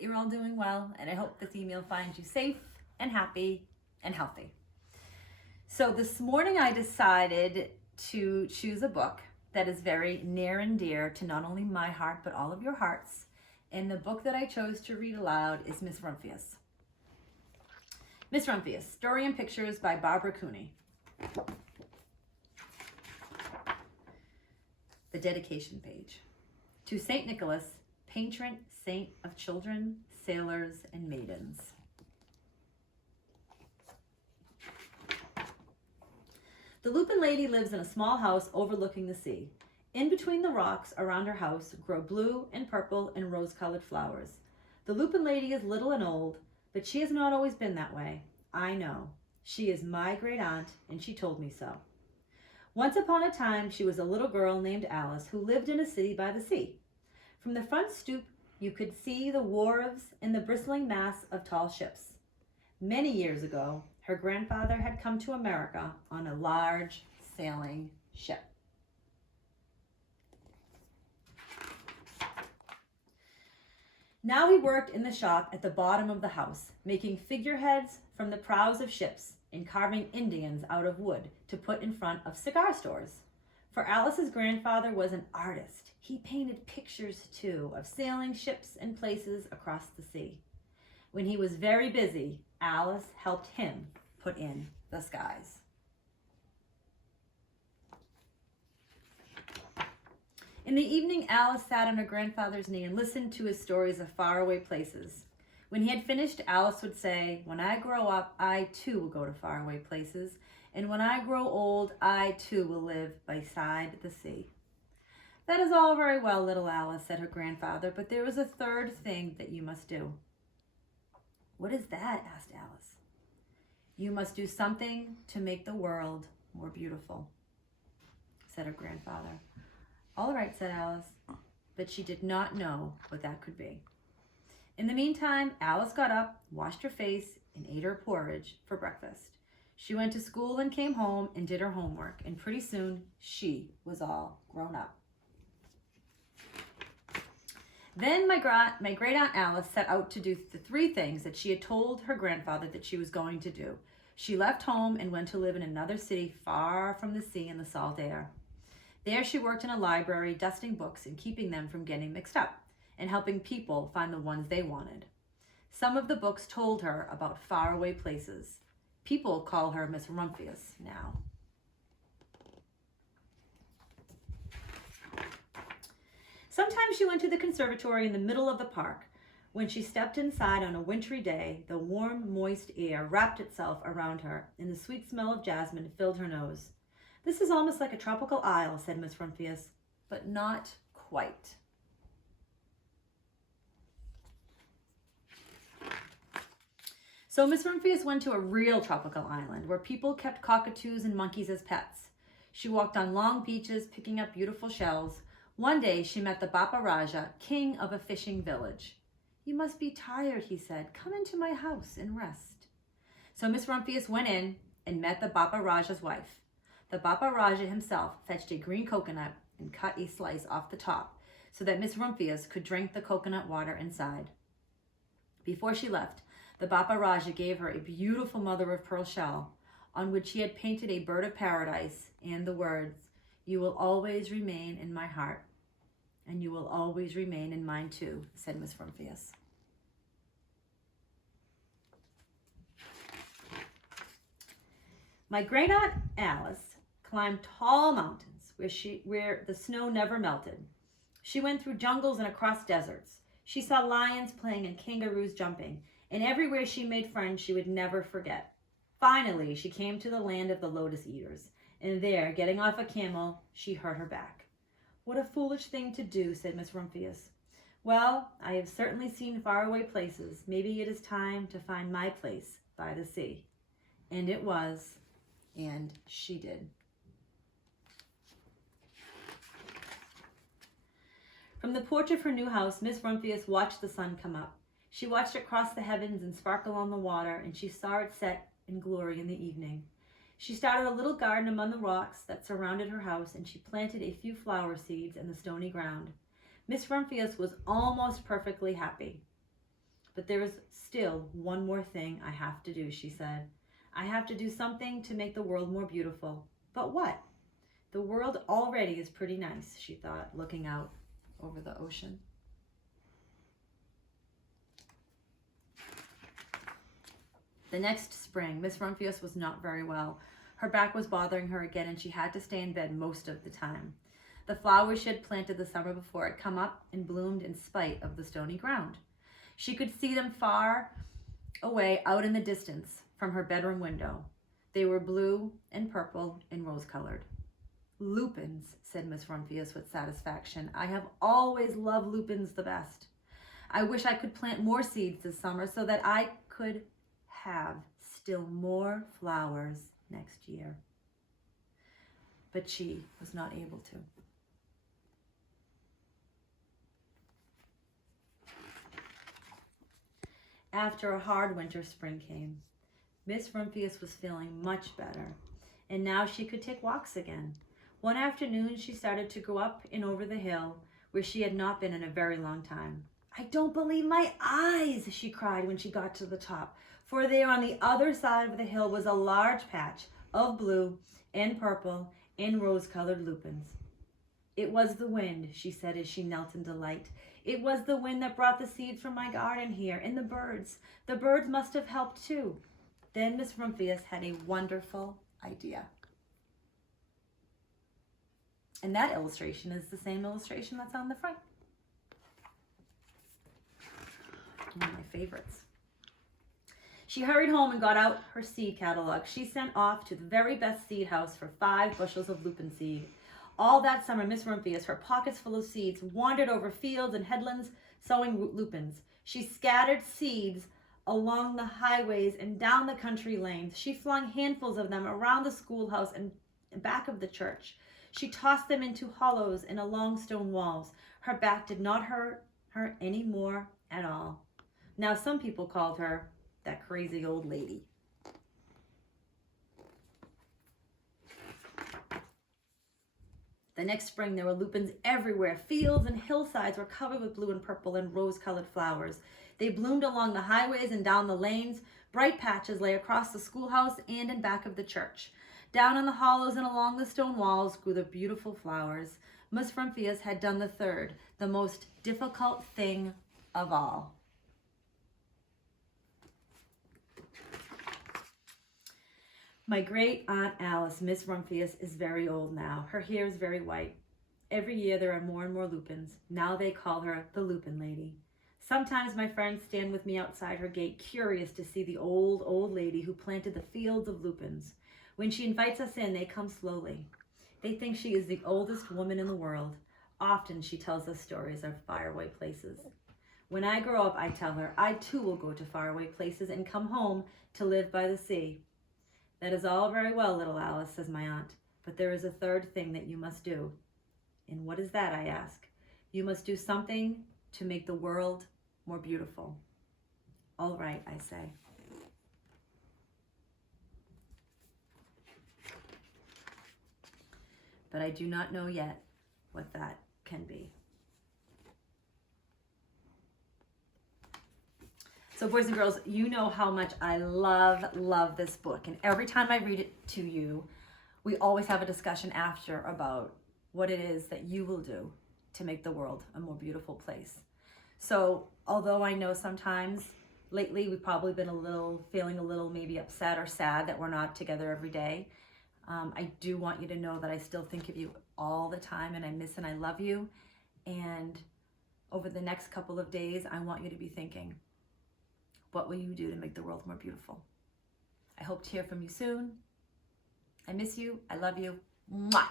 that you're all doing well, and I hope this email finds you safe and happy and healthy. So this morning I decided to choose a book that is very near and dear to not only my heart, but all of your hearts. And the book that I chose to read aloud is Miss Rumphius. Miss Rumphius, Story and Pictures by Barbara Cooney. The dedication page. To St. Nicholas, patron saint of children, sailors, and maidens. The Lupin Lady lives in a small house overlooking the sea. In between the rocks around her house grow blue and purple and rose-colored flowers. The Lupin Lady is little and old, but she has not always been that way. I know. She is my great aunt, and she told me so. Once upon a time, she was a little girl named Alice who lived in a city by the sea. From the front stoop, you could see the wharves and the bristling mass of tall ships. Many years ago, her grandfather had come to America on a large sailing ship. Now he worked in the shop at the bottom of the house, making figureheads from the prows of ships and carving Indians out of wood to put in front of cigar stores. For Alice's grandfather was an artist. He painted pictures, too, of sailing ships and places across the sea. When he was very busy, Alice helped him put in the skies. In the evening, Alice sat on her grandfather's knee and listened to his stories of faraway places. When he had finished, Alice would say, "When I grow up, I too will go to faraway places. And when I grow old, I too will live beside the sea." "That is all very well, little Alice," said her grandfather, "but there is a third thing that you must do." "What is that?" asked Alice. "You must do something to make the world more beautiful," said her grandfather. "All right," said Alice, but she did not know what that could be. In the meantime, Alice got up, washed her face, and ate her porridge for breakfast. She went to school and came home and did her homework, and pretty soon she was all grown up. Then my great aunt Alice set out to do the 3 things that she had told her grandfather that she was going to do. She left home and went to live in another city far from the sea and the salt air. There she worked in a library, dusting books and keeping them from getting mixed up, and helping people find the ones they wanted. Some of the books told her about faraway places. People call her Miss Rumphius now. Sometimes she went to the conservatory in the middle of the park. When she stepped inside on a wintry day, the warm, moist air wrapped itself around her, and the sweet smell of jasmine filled her nose. "This is almost like a tropical isle," said Miss Rumphius, "but not quite." So Miss Rumphius went to a real tropical island where people kept cockatoos and monkeys as pets. She walked on long beaches, picking up beautiful shells. One day she met the Bapa Raja, king of a fishing village. "You must be tired," he said. "Come into my house and rest." So Miss Rumphius went in and met the Bapa Raja's wife. The Bapa Raja himself fetched a green coconut and cut a slice off the top so that Miss Rumphius could drink the coconut water inside. Before she left, the Bapa Raja gave her a beautiful mother-of-pearl shell on which he had painted a bird of paradise and the words, "You will always remain in my heart, and you will always remain in mine too," said Miss Rumphius. My great aunt Alice climbed tall mountains where the snow never melted. She went through jungles and across deserts. She saw lions playing and kangaroos jumping, and everywhere she made friends she would never forget. Finally, she came to the land of the lotus eaters, and there, getting off a camel, she hurt her back. "What a foolish thing to do," said Miss Rumphius. "Well, I have certainly seen faraway places. Maybe it is time to find my place by the sea." And it was, and she did. From the porch of her new house, Miss Rumphius watched the sun come up. She watched it cross the heavens and sparkle on the water, and she saw it set in glory in the evening. She started a little garden among the rocks that surrounded her house, and she planted a few flower seeds in the stony ground. Miss Rumphius was almost perfectly happy. But there is still one more thing I have to do, she said. I have to do something to make the world more beautiful. But what? The world already is pretty nice, she thought, looking out over the ocean. The next spring, Miss Rumphius was not very well. Her back was bothering her again, and she had to stay in bed most of the time. The flowers she had planted the summer before had come up and bloomed in spite of the stony ground. She could see them far away out in the distance from her bedroom window. They were blue and purple and rose-colored. Lupins, said Miss Rumphius with satisfaction. I have always loved lupins the best. I wish I could plant more seeds this summer so that I could have still more flowers next year. But she was not able to. After a hard winter, spring came. Miss Rumphius was feeling much better, and now she could take walks again. One afternoon, she started to go up and over the hill where she had not been in a very long time. I don't believe my eyes, she cried when she got to the top, for there on the other side of the hill was a large patch of blue and purple and rose-colored lupins. It was the wind, she said as she knelt in delight. It was the wind that brought the seeds from my garden here, and the birds. The birds must have helped too. Then Miss Rumphius had a wonderful idea. And that illustration is the same illustration that's on the front. One of my favorites. She hurried home and got out her seed catalog. She sent off to the very best seed house for 5 bushels of lupin seed. All that summer, Miss Rumphius, her pockets full of seeds, wandered over fields and headlands sowing lupins. She scattered seeds along the highways and down the country lanes. She flung handfuls of them around the schoolhouse and back of the church. She tossed them into hollows and along stone walls. Her back did not hurt her any more at all. Now some people called her that crazy old lady. The next spring, there were lupins everywhere. Fields and hillsides were covered with blue and purple and rose-colored flowers. They bloomed along the highways and down the lanes. Bright patches lay across the schoolhouse and in back of the church. Down in the hollows and along the stone walls grew the beautiful flowers. Miss Rumphius had done the third, the most difficult thing of all. My great Aunt Alice, Miss Rumphius, is very old now. Her hair is very white. Every year there are more and more lupins. Now they call her the Lupin Lady. Sometimes my friends stand with me outside her gate, curious to see the old, old lady who planted the fields of lupins. When she invites us in, they come slowly. They think she is the oldest woman in the world. Often she tells us stories of faraway places. When I grow up, I tell her, I too will go to faraway places and come home to live by the sea. That is all very well, little Alice, says my aunt, but there is a third thing that you must do. And what is that, I ask? You must do something to make the world more beautiful. All right, I say. But I do not know yet what that can be. So boys and girls, you know how much I love this book. And every time I read it to you, we always have a discussion after about what it is that you will do to make the world a more beautiful place. So although I know sometimes lately we've probably been feeling a little maybe upset or sad that we're not together every day, I do want you to know that I still think of you all the time, and I miss and I love you. And over the next couple of days, I want you to be thinking, what will you do to make the world more beautiful? I hope to hear from you soon. I miss you. I love you. Mwah!